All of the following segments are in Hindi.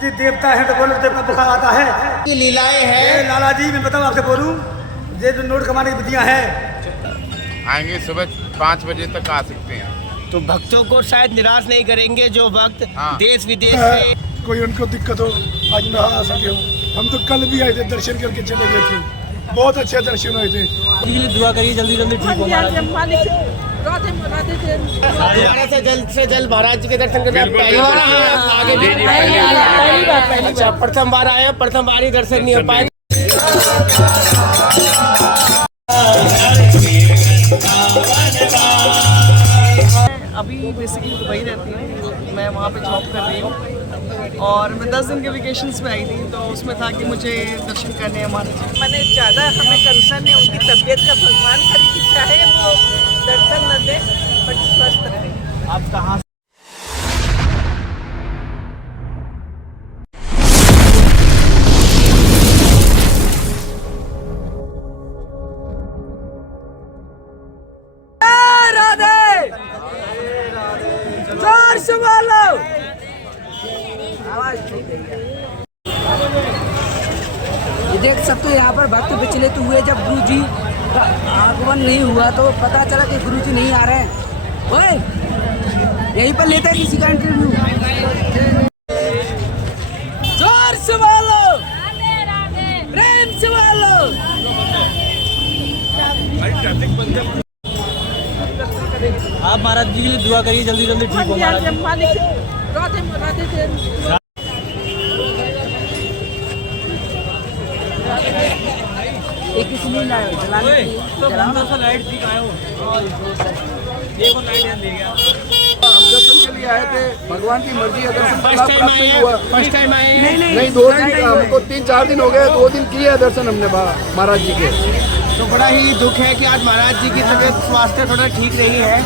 जी देवता है तो बोलो देवता बुखार आता है की लीलाएं हैं। लाला जी मैं बताऊँ आपसे बोलूँ ये जो नोट कमाने की विधियाँ हैं आएंगे सुबह 5 बजे तक आ सकते हैं। तो भक्तों को शायद निराश नहीं करेंगे जो भक्त हाँ। देश विदेश से। कोई उनको दिक्कत हो आज ना आ सके हो। हम तो कल भी आए थे, दर्शन करके चले गए थे, बहुत अच्छे दर्शन हुए थे। दुआ करिए जल्दी जल्दी ठीक हो दोबारा से जल्द महाराज जी के दर्शन करना पहली बार आए हैं, आगे भी अच्छा प्रथम बार आए हैं, प्रथम बार ही दर्शन नहीं हो पाए। अभी बेसिकली दुबई रहती हूँ मैं, वहाँ पे जॉब कर रही हूँ और मैं 10 दिन के वेकेशंस में आई थी तो उसमें था कि मुझे दर्शन करने हैं हमारे जी। मैंने ज़्यादा हमें कंसर्न है उनकी तबीयत का, भगवान करी कि चाहे वो दर्शन न दे बट स्वस्थ रहे। आप कहाँ ये देख सकते हो यहाँ पर भक्त विचलित हुए जब गुरु जी का आगमन नहीं हुआ तो पता चला कि गुरु जी नहीं आ रहे हैं। ओए यहीं पर लेते हैं किसी का इंटरव्यू। जोर से बोलो, प्रेम से बोलो। आप महाराज जी के लिए दुआ करिए जल्दी जल्दी ठीक हो महाराज। एक इसलिए लाइट ठीक आए हो देखो लाइट ले गया। हम दर्शन के लिए आए थे, भगवान की मर्जी है, दर्शन प्राप्त नहीं हुआ। फर्स्ट टाइम आए हैं। नहीं 2 दिन, हमको 3-4 दिन हो गए, 2 दिन किए दर्शन हमने महाराज जी के। तो बड़ा ही दुख है कि आज महाराज जी की तबीयत स्वास्थ्य थोड़ा ठीक नहीं है।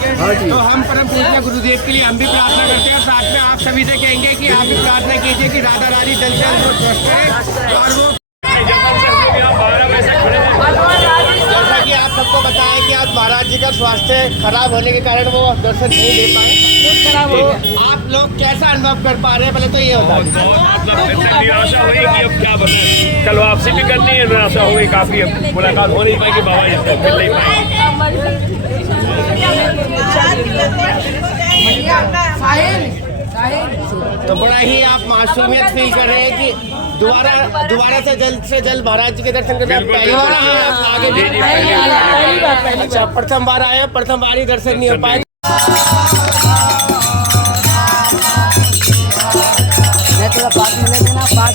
तो हम परम पूज्य गुरुदेव के लिए हम भी प्रार्थना करते हैं और साथ में आप सभी से कहेंगे कि आप भी प्रार्थना कीजिए कि राधा रानी जल्द से जल्द स्वस्थ रहे। और वो जैसा कि आप सबको बताएं कि आज महाराज जी का स्वास्थ्य खराब होने के कारण वो दर्शन नहीं दे पाए। आप लोग कैसा अनुभव कर पा रहे हैं पहले तो ये बता दीजिए। निराशा हुई कि अब क्या बताएं, कल वापसी भी करनी है, निराशा हो गई काफी, अब मुलाकात हो नहीं पाएगी, बाबा जी से मिल नहीं पाएंगे। तो बड़ा ही आप मासूमियत फील कर रहे हैं कि दोबारा से जल्द महाराज जी के दर्शन करना पहली बार आए हैं, आगे भी अच्छा प्रथम बार आए हैं, प्रथम बार ही दर्शन नहीं हो पाए। थोड़ा पास में ले देना, पास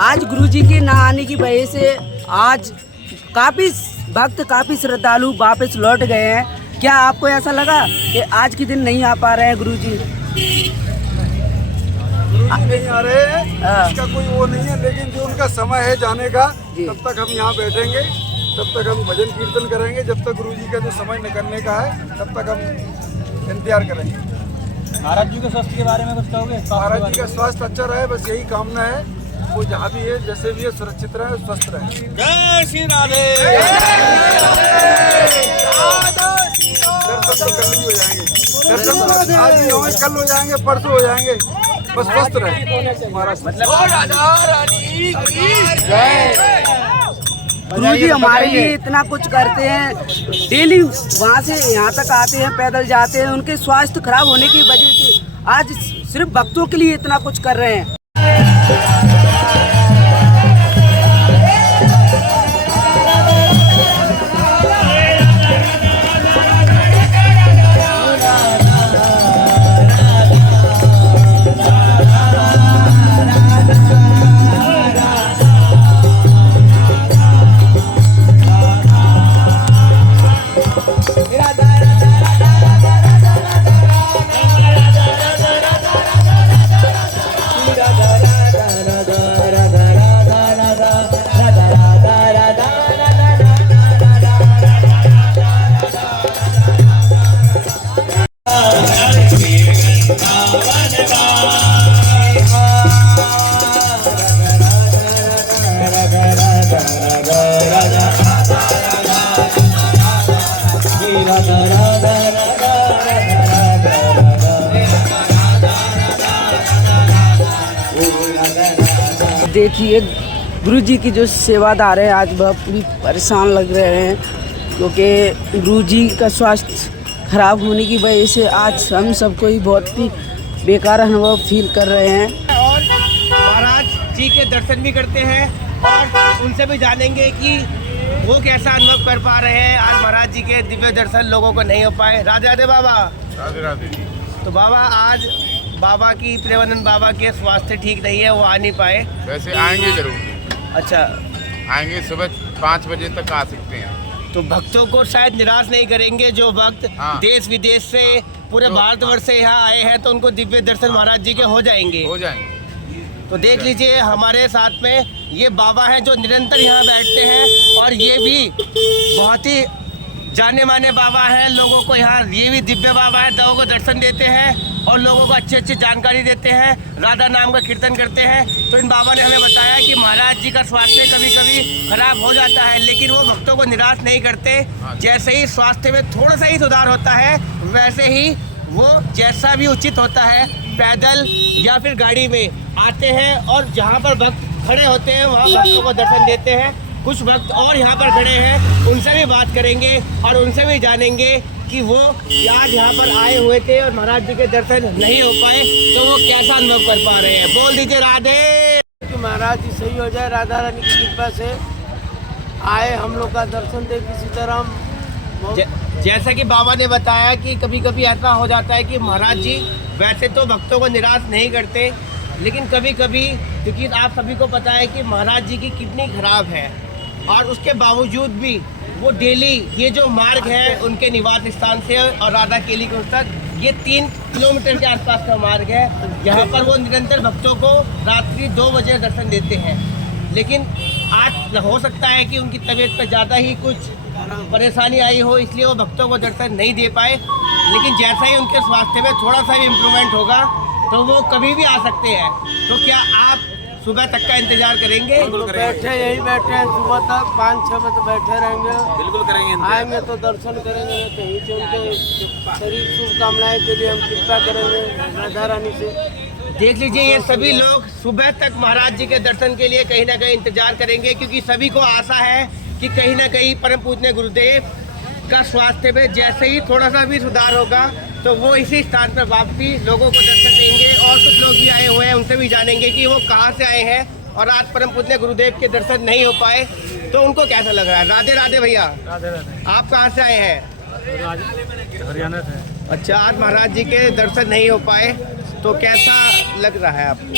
आज गुरु जी के ना आने की वजह से आज काफी भक्त, काफी श्रद्धालु वापस लौट गए हैं। क्या आपको ऐसा लगा कि आज के दिन नहीं आ पा रहे हैं गुरु जी? नहीं आ रहे हैं, इसका कोई वो नहीं है, लेकिन जो उनका समय है जाने का तब तक हम यहाँ बैठेंगे, तब तक हम भजन कीर्तन करेंगे, जब तक गुरु जी का जो समय निकलने का है तब तक हम इंतजार करेंगे। महाराज जी के स्वास्थ्य के बारे में कुछ कहोगे? महाराज जी का स्वास्थ्य अच्छा रहे, बस यही कामना है। वो जहाँ भी है, जैसे भी है, सुरक्षित रहे, स्वस्थ रहे। जय श्री राधे। दर्शन तो कल ही हो जाएंगे, दर्शन तो आज भी होंगे, कल हो जाएंगे, परसों हो जाएंगे, बस स्वस्थ रहे महाराज। गुरु जी हमारे लिए इतना कुछ करते हैं, डेली वहाँ से यहाँ तक आते हैं, पैदल जाते हैं, उनके स्वास्थ्य खराब होने की वजह से आज सिर्फ भक्तों के लिए इतना कुछ कर रहे हैं। राधा देखिए गुरुजी की जो सेवादार है आज वह पूरी परेशान लग रहे हैं, क्योंकि गुरुजी का स्वास्थ्य खराब होने की वजह से आज हम सबको ही बहुत ही बेकार अनुभव फील कर रहे हैं। और महाराज जी के दर्शन भी करते हैं और उनसे भी जानेंगे कि वो कैसा अनुभव कर पा रहे हैं। आज महाराज जी के दिव्य दर्शन लोगों को नहीं हो पाए। राधे राधे बाबा। राधे राधे जी। तो बाबा आज बाबा की प्रेमानंद बाबा के स्वास्थ्य ठीक नहीं है, वो आ नहीं पाए। वैसे आएंगे जरूर। अच्छा, आएंगे सुबह 5 बजे तक आ सकते हैं। तो भक्तों को शायद निराश नहीं करेंगे जो भक्त हाँ। देश विदेश से पूरे भारतवर्ष से यहाँ आए हैं, तो उनको दिव्य दर्शन महाराज जी के हो जाएंगे। हो जाएंगे। तो देख लीजिए हमारे साथ में ये बाबा हैं जो निरंतर यहाँ बैठते हैं और ये भी बहुत ही जाने माने बाबा हैं। लोगों को यहाँ ये भी दिव्य बाबा है, लोगों को दर्शन देते हैं और लोगों को अच्छी अच्छी जानकारी देते हैं, राधा नाम का कीर्तन करते हैं। तो इन बाबा ने हमें बताया कि महाराज जी का स्वास्थ्य कभी कभी खराब हो जाता है, लेकिन वो भक्तों को निराश नहीं करते। जैसे ही स्वास्थ्य में थोड़ा सा ही सुधार होता है, वैसे ही वो जैसा भी उचित होता है पैदल या फिर गाड़ी में आते हैं और जहाँ पर भक्त खड़े होते हैं वहाँ भक्तों को दर्शन देते हैं। कुछ भक्त और यहाँ पर खड़े हैं, उनसे भी बात करेंगे और उनसे भी जानेंगे कि वो आज यहाँ पर आए हुए थे और महाराज जी के दर्शन नहीं हो पाए, तो वो कैसा अनुभव कर पा रहे हैं। बोल दीजिए राधे। कि महाराज जी सही हो जाए, राधा रानी की कृपा से आए हम लोग का दर्शन दे किसी तरह। जैसा कि बाबा ने बताया कि कभी कभी ऐसा हो जाता है कि महाराज जी वैसे तो भक्तों को निराश नहीं करते, लेकिन कभी कभी क्योंकि आप सभी को पता है कि महाराज जी की किडनी खराब है और उसके बावजूद भी वो डेली ये जो मार्ग है उनके निवास स्थान से और राधा केली कोट तक, ये 3 किलोमीटर के आसपास का मार्ग है, यहाँ पर वो निरंतर भक्तों को रात्रि 2 बजे दर्शन देते हैं। लेकिन आज हो सकता है कि उनकी तबीयत पर ज़्यादा ही कुछ परेशानी आई हो, इसलिए वो भक्तों को दर्शन नहीं दे पाए। लेकिन जैसा ही उनके स्वास्थ्य में थोड़ा सा भी इम्प्रूवमेंट होगा तो वो कभी भी आ सकते हैं। तो क्या आप सुबह तक का इंतजार करेंगे? बैठे यही बैठे हैं सुबह तक 5-6 बजे बैठे रहेंगे। बिल्कुल करेंगे, आएंगे तो दर्शन करेंगे, कहीं से उनके शरीर शुभकामनाएं के लिए हम कृपा करेंगे राधा रानी से। देख लीजिए ये सभी लोग सुबह तक महाराज जी के दर्शन के लिए कहीं ना कहीं इंतजार करेंगे, क्योंकि सभी को आशा है कि कहीं ना कहीं परम पूजनीय गुरुदेव का स्वास्थ्य में जैसे ही थोड़ा सा भी सुधार होगा तो वो इसी स्थान पर वापसी लोगों को दर्शन देंगे। और कुछ लोग भी आए हुए हैं, उनसे भी जानेंगे कि वो कहाँ से आए हैं और आज परम पूजनीय गुरुदेव के दर्शन नहीं हो पाए तो उनको कैसा लग रहा है। राधे राधे भैया। राधे राधे। आप कहाँ से आए हैं? हरियाणा से। अच्छा, आज महाराज जी के दर्शन नहीं हो पाए तो कैसा लग रहा है आपको?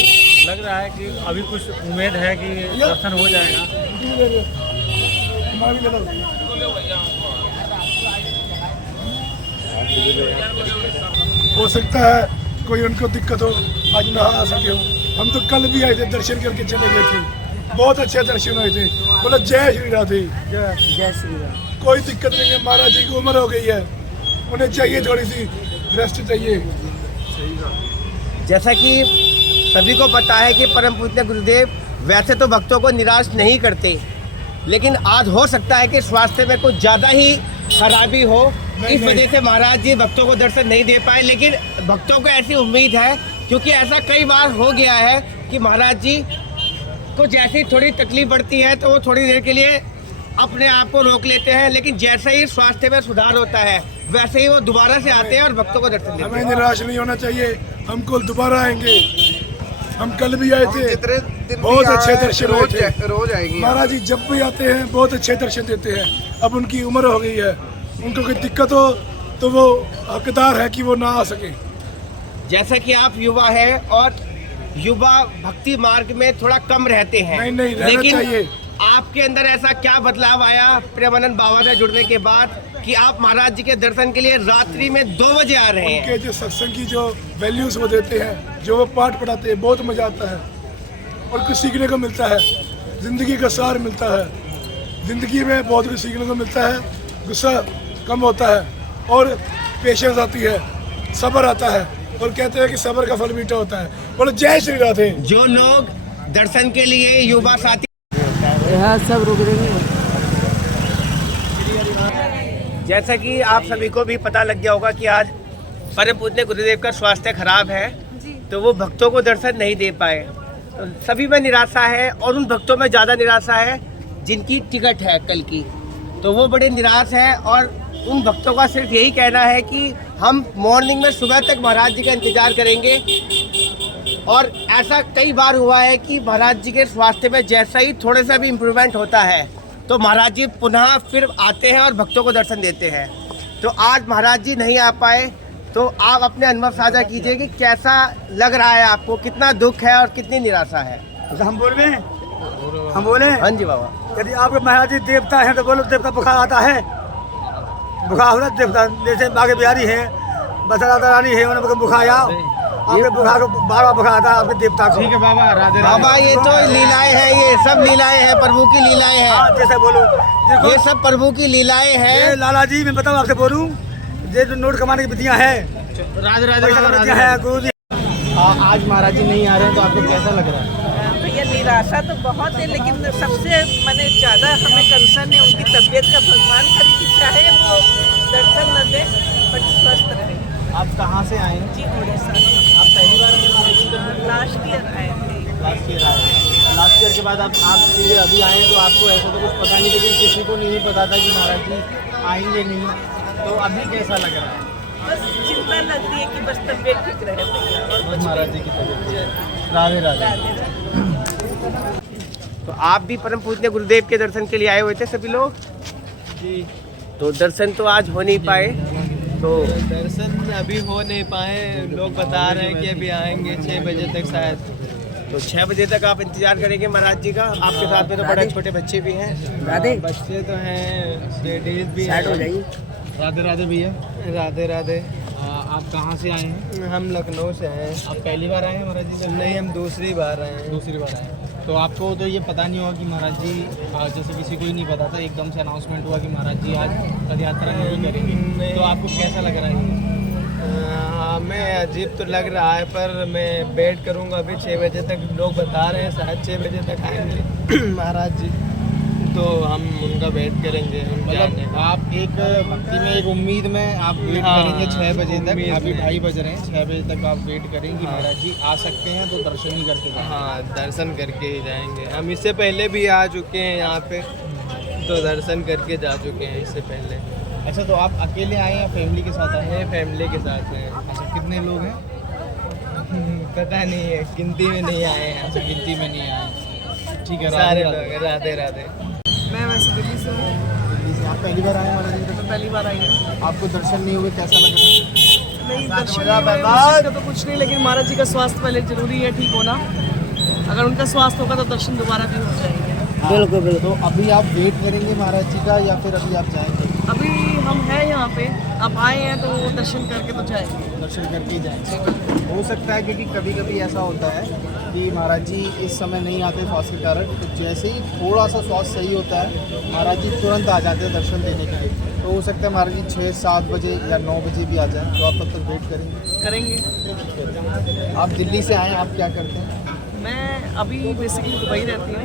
लग रहा है कि अभी कुछ उम्मीद है कि दर्शन हो जाएगा। हो सकता है कोई उनको दिक्कत हो, आज ना आ सके हो। हम तो कल भी आए थे, दर्शन करके चले गए थे, बहुत अच्छे दर्शन हुए थे। बोला जय श्री राधे। जय श्री राम। कोई दिक्कत नहीं है, महाराज जी की उम्र हो गई है, उन्हें चाहिए थोड़ी सी रेस्ट चाहिए। जैसा कि सभी को पता है कि परम पूजनीय गुरुदेव वैसे तो भक्तों को निराश नहीं करते, लेकिन आज हो सकता है कि स्वास्थ्य में कुछ ज़्यादा ही खराबी हो, इस वजह से महाराज जी भक्तों को दर्शन नहीं दे पाए। लेकिन भक्तों को ऐसी उम्मीद है, क्योंकि ऐसा कई बार हो गया है कि महाराज जी को जैसी थोड़ी तकलीफ बढ़ती है तो वो थोड़ी देर के लिए अपने आप को रोक लेते हैं, लेकिन जैसे ही स्वास्थ्य में सुधार होता है वैसे ही वो दोबारा से आते हैं और भक्तों को दर्शन देते हैं। हमें निराश नहीं होना चाहिए, हम कल दोबारा आएंगे। हम कल भी आए थे, बहुत अच्छे दर्शन हुए थे। रोज आएगी महाराज जी जब भी आते हैं बहुत अच्छे दर्शन देते हैं। अब उनकी उम्र हो गई है, उनको कोई दिक्कत हो तो वो हकदार है कि वो ना आ सके। जैसा कि आप युवा हैं और युवा भक्ति मार्ग में थोड़ा कम रहते हैं, नहीं, रहना लेकिन चाहिए। आपके अंदर ऐसा क्या बदलाव आया प्रेमानंद बाबा से जुड़ने के बाद कि आप महाराज जी के दर्शन के लिए रात्रि में 2 बजे आ रहे हैं? उनके जो सत्संग की जो वैल्यूज वो देते हैं, जो वो पाठ पढ़ाते हैं, बहुत मजा आता है और कुछ सीखने को मिलता है, जिंदगी का सार मिलता है। जिंदगी में बहुत कुछ सीखने को मिलता है, गुस्सा कम होता है और पेशेंस आती है, सब्र आता है, और कहते हैं कि सब्र का फल मीठा होता है। बोलो जय श्री राधे। जो लोग दर्शन के लिए युवा साथी यहाँ सब रुक देंगे। जैसा कि आप सभी को भी पता लग गया होगा कि आज परम पूजनीय गुरुदेव का स्वास्थ्य खराब है, तो वो भक्तों को दर्शन नहीं दे पाए। सभी में निराशा है और उन भक्तों में ज़्यादा निराशा है जिनकी टिकट है कल की, तो वो बड़े निराश हैं। और उन भक्तों का सिर्फ यही कहना है कि हम मॉर्निंग में सुबह तक महाराज जी का इंतज़ार करेंगे। और ऐसा कई बार हुआ है कि महाराज जी के स्वास्थ्य में जैसा ही थोड़े सा भी इम्प्रूवमेंट होता है तो महाराज जी पुनः फिर आते हैं और भक्तों को दर्शन देते हैं। तो आज महाराज जी नहीं आ पाए, तो आप अपने अनुभव साझा कीजिए कि कैसा लग रहा है आपको, कितना दुख है और कितनी निराशा है। तो हम बोले हाँ जी बाबा। यदि आपके महाराज जी देवता हैं तो बोलो देवता बुखार आता है, बुखार हो रहा देवता, जैसे बागे बिहारी है, बस राधा रानी है, उन्होंने बुखार आओ, आपके बुखार को बार बुखार आता है आपके देवता को। ठीक है बाबा, राधे बाबा। ये तो लीलाएं हैं, ये सब लीलाएं हैं, प्रभु की लीलाएं हैं। जैसे बोलो ये सब प्रभु की लीलाएं हैं। लाला जी मैं बताऊँ आपसे बोलूँ, ये जो नोट कमाने की विधियाँ हैं, राधे है गुरु जी। आज महाराज जी नहीं आ रहे हैं तो आपको कैसा लग रहा है? भैया निराशा तो बहुत है, लेकिन सबसे मैंने ज़्यादा हमें कंसर्न है उनकी तबीयत का। भगवान करे कि चाहे वो दर्शन न दे बट स्वस्थ रहे। आप कहाँ से आए हैं? जी उड़ीसा। आप पहली बार महाराज जी का लास्ट ईयर आए थे। लास्ट ईयर आए। लास्ट ईयर के बाद आप सीधे अभी आए हैं, तो आपको ऐसा तो कुछ पता नहीं, लेकिन किसी को नहीं पता था कि महाराज जी आएंगे नहीं, तो अभी कैसा लग रहा है? बस चिंता लगती है कि बस तबीयत ठीक रहे भैया, और कुछ महाराज जी की तबीयत। राधे राधे। तो आप भी परम पूज्य गुरुदेव के दर्शन के लिए आए हुए थे सभी लोग जी? तो दर्शन तो आज हो नहीं पाए, तो दर्शन अभी हो नहीं पाए। लोग बता रहे हैं कि अभी आएंगे 6 बजे तक शायद। तो 6 बजे तक आप इंतजार करेंगे महाराज जी का? आपके साथ में तो बड़े छोटे बच्चे भी हैं। राधे बच्चे तो हैं, लेडीज भी साइड हो हैं। जाइए। राधे राधे भैया। राधे राधे। आप कहाँ से आए हैं? हम लखनऊ से हैं। आप पहली बार आए हैं महाराज जी? नहीं, हम दूसरी बार आए हैं। दूसरी बार आए। तो आपको तो ये पता नहीं होगा कि महाराज जी, जैसे किसी को ही नहीं पता था, एकदम से अनाउंसमेंट हुआ कि महाराज जी आज पद यात्रा नहीं करेंगे, तो आपको कैसा लग रहा है? हमें अजीब तो लग रहा है, पर मैं वेट करूंगा अभी 6 बजे तक। लोग बता रहे हैं शायद 6 बजे तक आएंगे महाराज जी, तो हम उनका वेट करेंगे। मतलब आप एक भक्ति में, एक उम्मीद में आप वेट करेंगे 6 बजे तक। अभी 2:30 बज रहे हैं, 6 बजे तक आप वेट करेंगे महाराज जी आ सकते हैं, तो दर्शन ही करके जाएंगे। हाँ, दर्शन करके ही जाएंगे। हम इससे पहले भी आ चुके हैं यहाँ पे, तो दर्शन करके जा चुके हैं इससे पहले। अच्छा, तो आप अकेले आए हैं या फैमिली के साथ आए हैं? फैमिली के साथ हैं। अच्छा, कितने लोग हैं? पता नहीं है, गिनती में नहीं आए हैं। अच्छा, गिनती में नहीं आए। ठीक है, सारे राधे लोग। राधे राधे। मैं वैसे दिल्ली से हूँ। दिल्ली से। आप पहली बार आए हैं महाराज जी? मैं पहली बार आई हूँ। आपको दर्शन नहीं हुए, कैसा लग रहा है? नहीं, दर्शन नहीं हुए, उस चीज़ का तो कुछ नहीं, लेकिन महाराज जी का स्वास्थ्य पहले जरूरी है ठीक होना। अगर उनका स्वास्थ्य होगा तो दर्शन दोबारा भी हो जाएंगे। बिल्कुल बिल्कुल। तो अभी आप वेट करेंगे महाराज जी का या फिर अभी आप जाएंगे? अभी हम हैं यहाँ पे, अब आए हैं तो दर्शन करके तो जाएंगे। दर्शन करके ही जाएंगे। हो सकता है क्योंकि कभी कभी ऐसा होता है कि महाराज जी इस समय नहीं आते स्वास्थ्य के कारण, तो जैसे ही थोड़ा सा स्वास्थ्य सही होता है महाराज जी तुरंत आ जाते हैं दर्शन देने के लिए। तो हो सकता है महाराज जी 6-7 बजे या 9 बजे भी आ जाएं, तो आप तब तक वेट करेंगे? आप दिल्ली से आए, आप क्या करते हैं? मैं अभी बेसिकली दुबई रहती हूँ,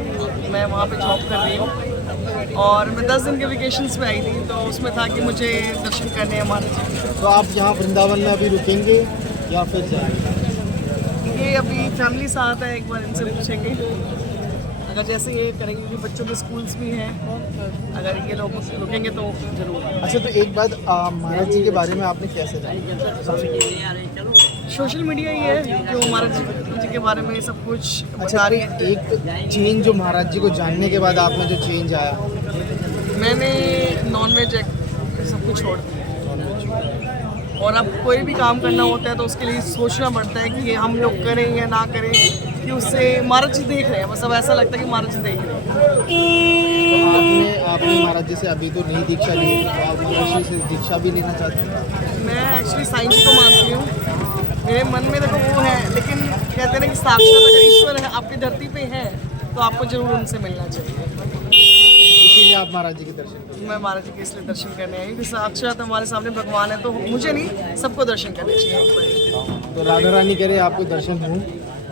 मैं वहाँ पे जॉब कर रही हूँ, और मैं 10 दिन के वेकेशंस में आई थी, तो उसमें था कि मुझे दर्शन करने हैं महाराज जी। तो आप यहाँ वृंदावन में अभी रुकेंगे या फिर जाएंगे? ये अभी फैमिली साथ है, एक बार इनसे पूछेंगे। अगर जैसे ये करेंगे कि बच्चों के स्कूल्स भी हैं, अगर ये लोग रुकेंगे तो जरूर। अच्छा, तो एक बात, महाराज जी के बारे में आपने कैसे जाना? सोशल मीडिया ही है जो महाराज जी के बारे में सब कुछ बता रही है। एक चेंज जो महाराज जी को जानने के बाद आप में जो चेंज आया? मैंने नॉनवेज सब कुछ छोड़ दिया, और अब कोई भी काम करना होता है तो उसके लिए सोचना पड़ता है कि ये हम लोग करें या ना करें, कि उससे महाराज जी देख रहे हैं। बस अब ऐसा लगता है कि महाराज जी देख रहे हैं। तो आपने महाराज जी से अभी तो नहीं दीक्षा ली, तो आप महाराज जी से दीक्षा भी लेना चाहते हैं? मैं एक्चुअली साईं जी को मानती हूँ, मेरे मन में देखो वो है, लेकिन कहते हैं ना कि साक्षात अगर ईश्वर है आपकी धरती पे है तो आपको जरूर उनसे मिलना चाहिए। इसीलिए आप महाराज जी के दर्शन? मैं महाराज जी के इसलिए दर्शन करने आई क्योंकि साक्षात हमारे सामने भगवान है, तो मुझे नहीं सबको दर्शन करने चाहिए। तो राधा रानी करे आपको दर्शन हो,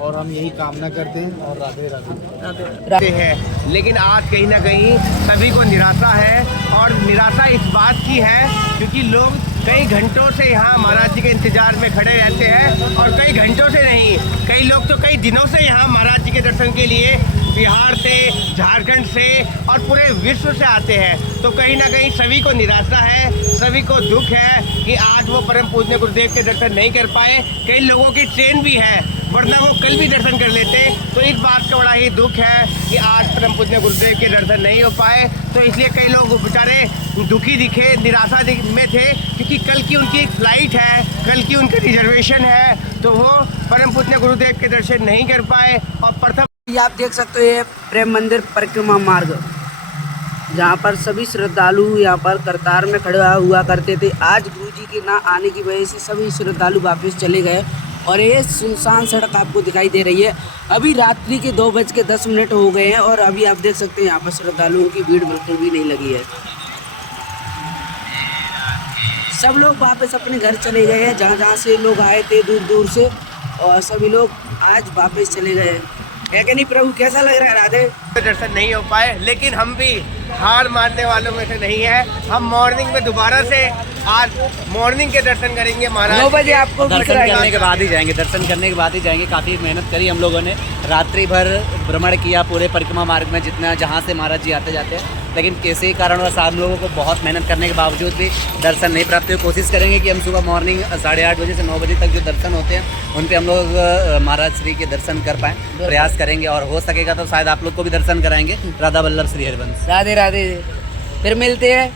और हम यही कामना करते हैं। और राधे राधे हैं। लेकिन आज कहीं ना कहीं सभी को निराशा है, और निराशा इस बात की है क्योंकि लोग कई घंटों से यहाँ महाराज जी के इंतजार में खड़े रहते हैं, और कई घंटों से नहीं, कई लोग तो कई दिनों से यहाँ महाराज जी के दर्शन के लिए बिहार से, झारखंड से और पूरे विश्व से आते हैं। तो कहीं ना कहीं सभी को निराशा है, सभी को दुख है कि आज वो परम पूज्य गुरुदेव के दर्शन नहीं कर पाए। कई लोगों की ट्रेन भी है, वरना वो कल भी दर्शन कर लेते। तो इस बात का बड़ा ही दुख है कि आज परम पूज्य गुरुदेव के दर्शन नहीं हो पाए। तो इसलिए कई लोग बेचारे दुखी दिखे, निराशा में थे, क्योंकि कल की उनकी एक फ्लाइट है, कल की उनकी रिजर्वेशन है, तो वो परम पूज्य गुरुदेव के दर्शन नहीं कर पाए। और प्रथम ये आप देख सकते हो, ये प्रेम मंदिर परिक्रमा मार्ग, जहाँ पर सभी श्रद्धालु यहाँ पर कतार में खड़े हुआ करते थे। आज गुरुजी के ना आने की वजह से सभी श्रद्धालु वापस चले गए और ये सुनसान सड़क आपको दिखाई दे रही है। अभी रात्रि के 2:10 हो गए हैं और अभी आप देख सकते हैं यहाँ पर श्रद्धालुओं की भीड़ बिल्कुल भी नहीं लगी है। सब लोग वापस अपने घर चले गए हैं, जहाँ से लोग आए थे दूर दूर से, और सभी लोग आज वापस चले गए हैं। है कि नहीं प्रभु, कैसा लग रहा है राधे? दर्शन नहीं हो पाए, लेकिन हम भी हार मानने वालों में से नहीं है। हम मॉर्निंग में दोबारा से आज मॉर्निंग के दर्शन करेंगे महाराज। 9 बजे आपको दर्शन करने के बाद ही जाएंगे, दर्शन करने के बाद ही जाएंगे। काफ़ी मेहनत करी हम लोगों ने, रात्रि भर भ्रमण किया पूरे परिक्रमा मार्ग में, जितना जहाँ से महाराज जी आते जाते हैं, लेकिन किसी कारणवश हम लोगों को बहुत मेहनत करने के बावजूद भी दर्शन नहीं प्राप्त हुए। कोशिश करेंगे कि हम सुबह मॉर्निंग 8:30 बजे से 9 बजे तक जो दर्शन होते हैं उन पे हम लोग महाराज श्री के दर्शन कर पाएँ, प्रयास करेंगे, और हो सकेगा तो शायद आप लोग को भी दर्शन कराएंगे। राधा वल्लभ श्री हरिवंश। राधे राधे। फिर मिलते हैं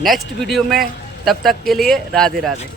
नेक्स्ट वीडियो में, तब तक के लिए राधे राधे।